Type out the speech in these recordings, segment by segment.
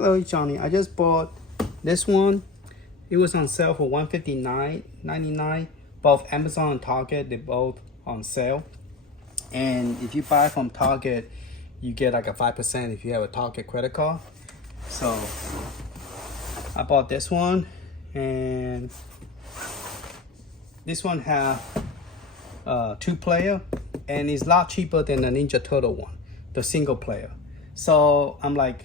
Hello, Johnny. I just bought this one. It was on sale for $159.99. Both Amazon and Target, they're both on sale. And if you buy from Target, you get like a 5% if you have a Target credit card. So I bought this one, and this one have 2-player, and it's a lot cheaper than the Ninja Turtle one, the single player. So I'm like,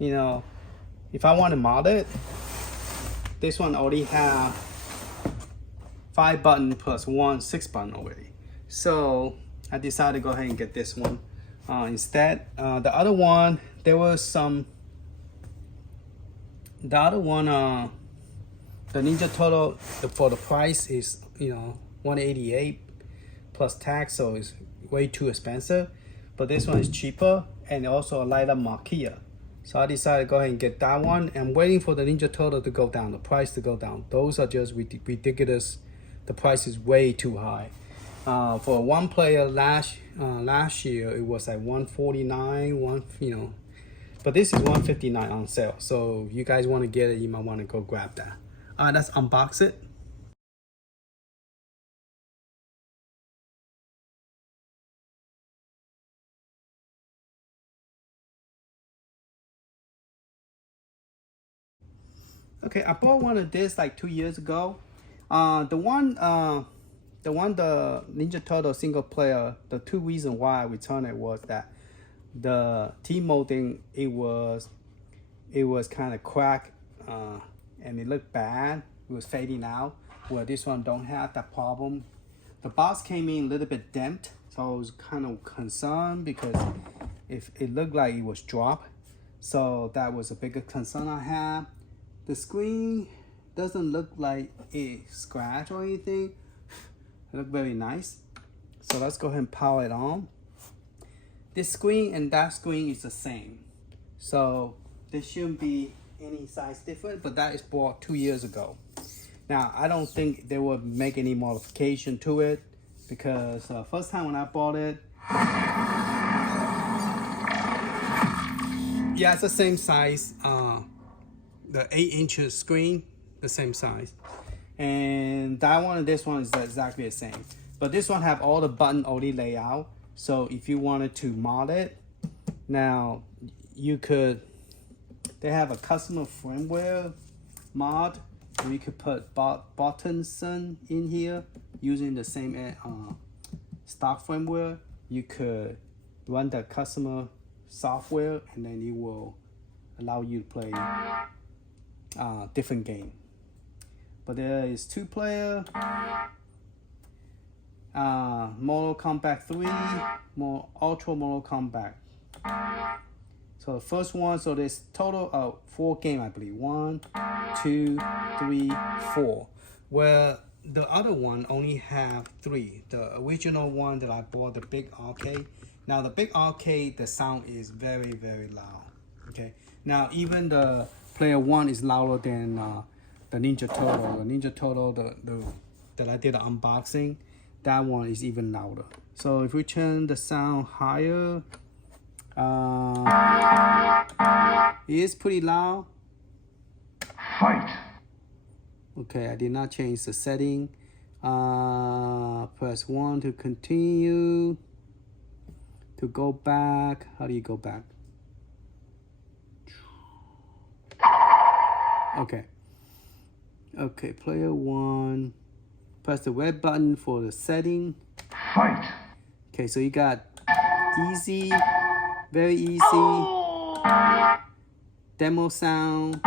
you know, if I want to mod it, this one already have 5 buttons plus 6 button already. So I decided to go ahead and get this one instead. The other one, there was some. The other one, the Ninja Turtle, for the price is $188 plus tax, so it's way too expensive. But this one is cheaper and also a lighter marquee. So I decided to go ahead and get that one. I'm waiting for the Ninja Turtle to go down, the price to go down. Those are just ridiculous. The price is way too high. For 1-player last year, it was like $149, but this is $159 on sale. So if you guys want to get it, you might want to go grab that. Let's unbox it. Okay, I bought one of this like 2 years ago. The Ninja Turtle single player, the 2 reasons why I returned it was that the T-molding, it was kind of cracked, and it looked bad. It was fading out, where this one don't have that problem. The box came in a little bit damped, so I was kind of concerned because if it looked like it was dropped. So that was a bigger concern I had. The screen doesn't look like it scratched or anything. It looked very nice. So let's go ahead and power it on. This screen and that screen is the same. So there shouldn't be any size difference, but that is bought 2 years ago. Now, I don't think they will make any modification to it because first time when I bought it, yeah, it's the same size. The 8-inch screen, the same size. And that one and this one is exactly the same. But this one have all the button already laid out. So if you wanted to mod it, now you could, they have a customer firmware mod where you could put buttons in here using the same stock firmware. You could run the customer software, and then it will allow you to play different game. But there is 2-player, Mortal Kombat 3, Ultra Mortal Kombat. So the first one, so there's total of 4 games, I believe. 1, 2, 3, 4. Where the other one only have 3. The original one that I bought, the big arcade. Now the big arcade, the sound is very, very loud. Okay. Now even the player 1 is louder than the Ninja Turtle. The Ninja Turtle, that I did the unboxing, that one is even louder. So if we turn the sound higher, it is pretty loud. Fight. Okay, I did not change the setting. Press 1 to continue. To go back, how do you go back? Okay. Okay, player 1. Press the red button for the setting. Fight. Okay, so you got easy, very easy, demo sound,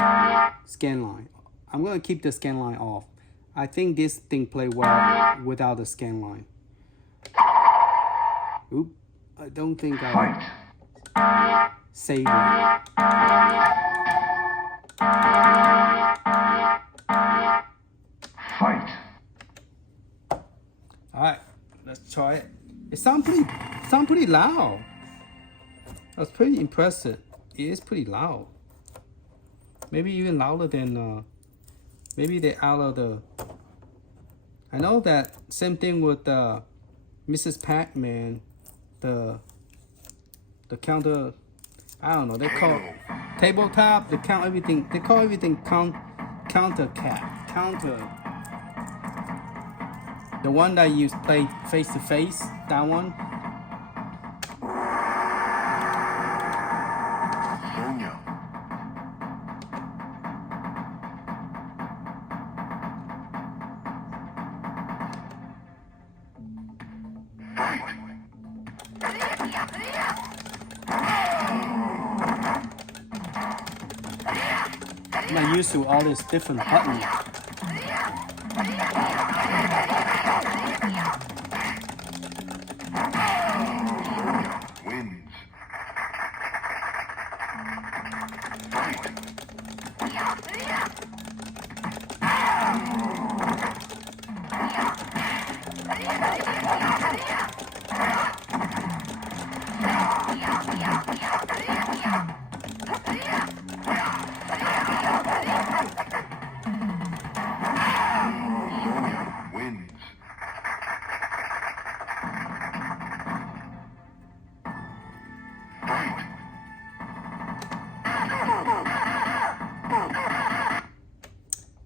scan line. I'm gonna keep the scan line off. I think this thing play well without the scan line. Oop, I don't think I save it. Fight. All right, let's try it. It sound pretty loud. That's pretty impressive. It is pretty loud. Maybe even louder than maybe they're out of the. I know that same thing with Mrs. Pac-Man, the counter. I don't know. They call tabletop, they count everything. They call everything countercade. The one that you play face to face, that one. Sonia. Fight. I'm not used to all these different buttons. Wins. Fight. Wins. Fight.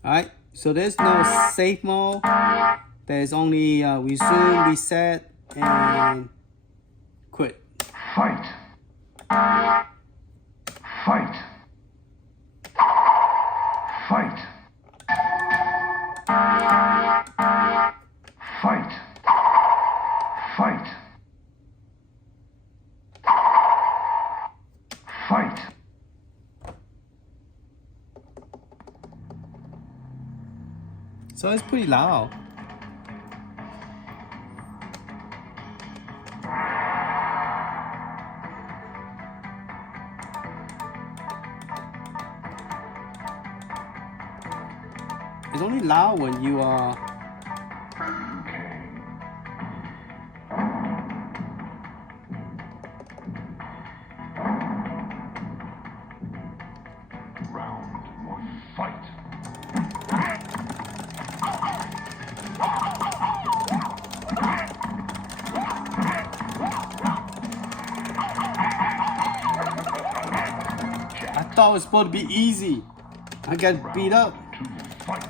Alright, so there's no save mode. There's only resume, reset, and quit. Fight. Fight. Fight. Fight. Fight. Fight. So it's pretty loud. It's only loud when you are Round one. Fight. I thought it was supposed to be easy. I got beat up. Two. Fight.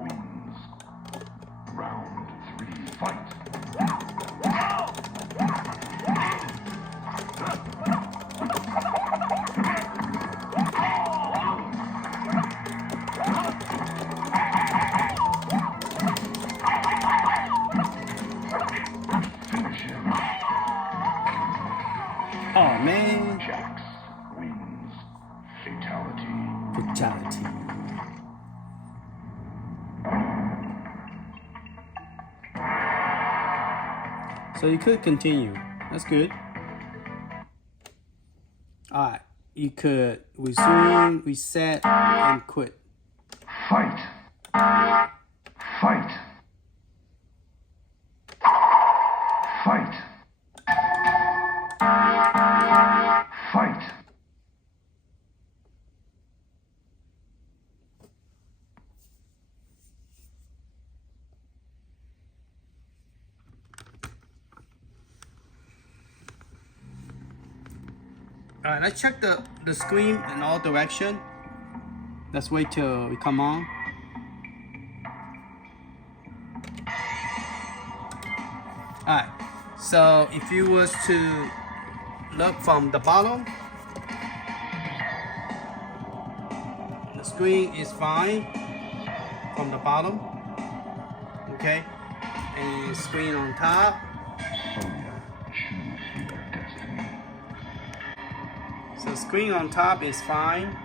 Wins. Round three. Fight. Finish him. Oh man. Jax wins. Fatality. Fatality. So you could continue. That's good. Alright. You could resume, reset, and quit. Fight. Fight. Fight. Fight. Alright, let's check the screen in all direction. Let's wait till we come on. Alright, so if you was to look from the bottom, the screen is fine from the bottom. Okay, and screen on top. Sonia, choose your destiny. So screen on top is fine.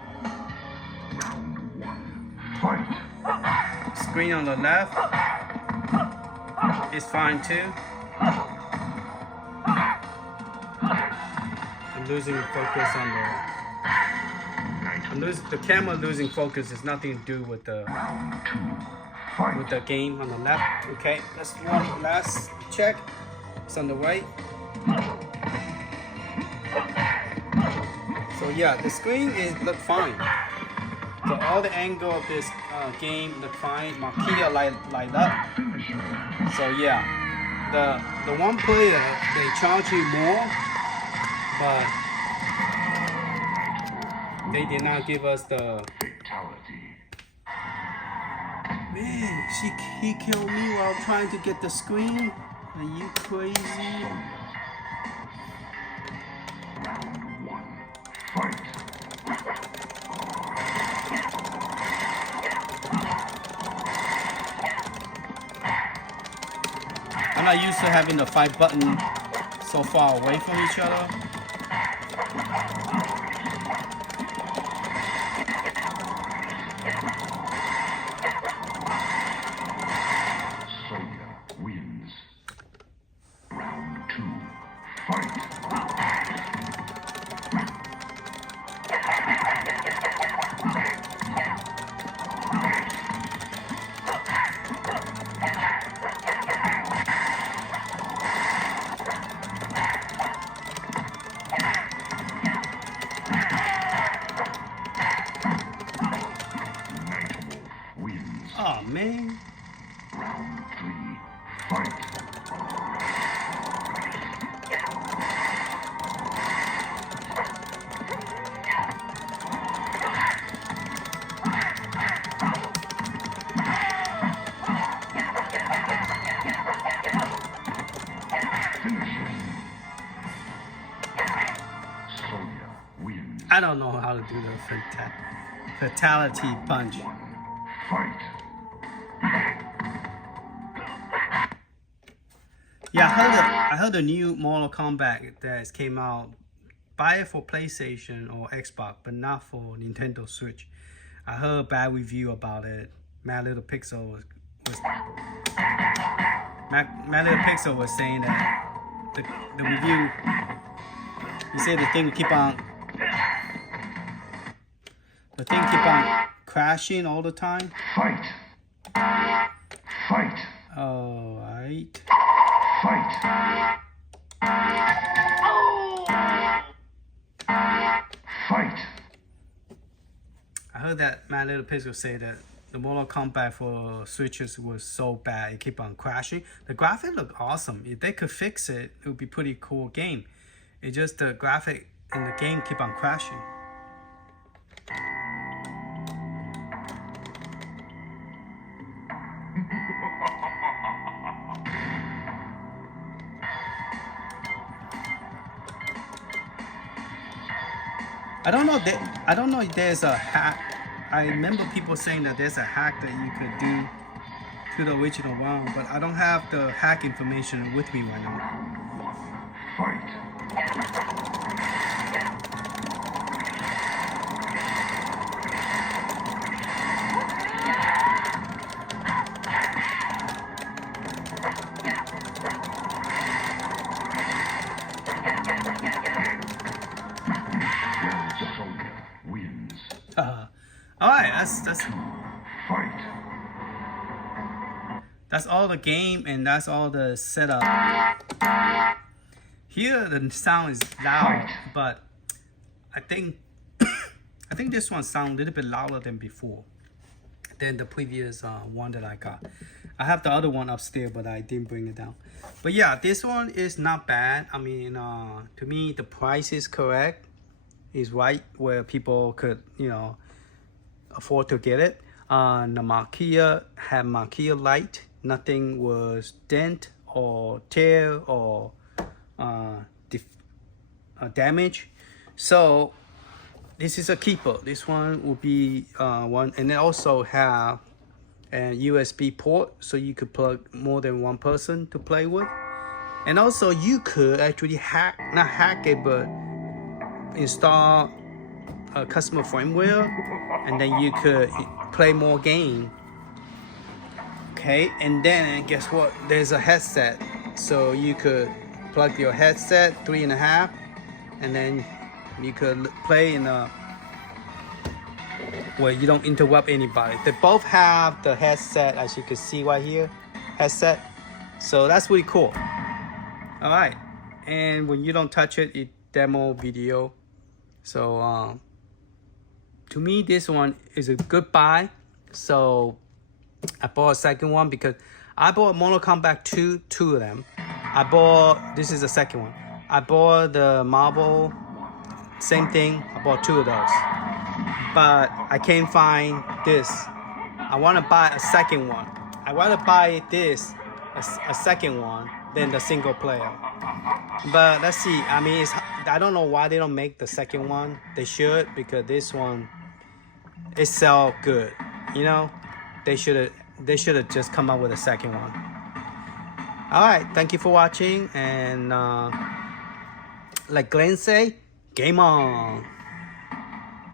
Round one. Fight. Screen on the left is fine too. I'm losing focus on the camera losing focus has nothing to do with the Round two. Fight. with the game on the left. Okay, let's do one last check. It's on the right. So yeah, the screen is look fine. So all the angle of this game look fine. Marquee light up. So yeah, the one player they charge you more, but they did not give us the. Fatality. Man, he killed me while trying to get the screen. Are you crazy? Round one. Fight. I'm not used to having the 5 button so far away from each other. Sonya wins. Round two. Fight. Oh man. Round three. Fight. Sonya wins. I don't know how to do the fatality punch. Fight. Yeah, I heard the new Mortal Kombat that came out. Buy it for PlayStation or Xbox, but not for Nintendo Switch. I heard bad review about it. Mad Little Pixel was saying that the review. He said the thing keep on crashing all the time. Fight. Fight. All right. Fight. Fight. I heard that Mad Little Pixel say that the Mortal Kombat for Switches was so bad it keep on crashing. The graphic look awesome. If they could fix it, it would be pretty cool game. It's just the graphic in the game keep on crashing. I don't know if there's a hack. I remember people saying that there's a hack that you could do to the original one, but I don't have the hack information with me right now. Fight. Sonya wins. All right, that's Fight. that's all the game and that's all the setup. Here the sound is loud, but I think this one sounds a little bit louder than before, than the previous one that I got. I have the other one upstairs, but I didn't bring it down. But yeah, this one is not bad. I mean, to me, the price is correct. Is right where people could, afford to get it. The marquee had marquee light. Nothing was dent or tear or damage. So this is a keeper. This one will be one, and they also have a USB port, so you could plug more than one person to play with. And also you could actually not hack it, but install a customer firmware, and then you could play more game. Okay, and then guess what? There's a headset, so you could plug your headset 3.5, and then you could play in a where you don't interrupt anybody. They both have the headset, as you can see right here, headset. So that's really cool. All right, and when you don't touch it, it demo video. So to me, this one is a good buy. So I bought a second one because I bought Mortal Kombat 2, two of them. This is the second one. I bought the Marvel, same thing. I bought 2 of those. But I can't find this. I want to buy a second one. I want to buy this, a second one, than the single player. But let's see. I mean, I don't know why they don't make the second one. They should, because this one, it sell good. You know, they should have just come up with a second one. All right, thank you for watching, and like Glenn say, game on.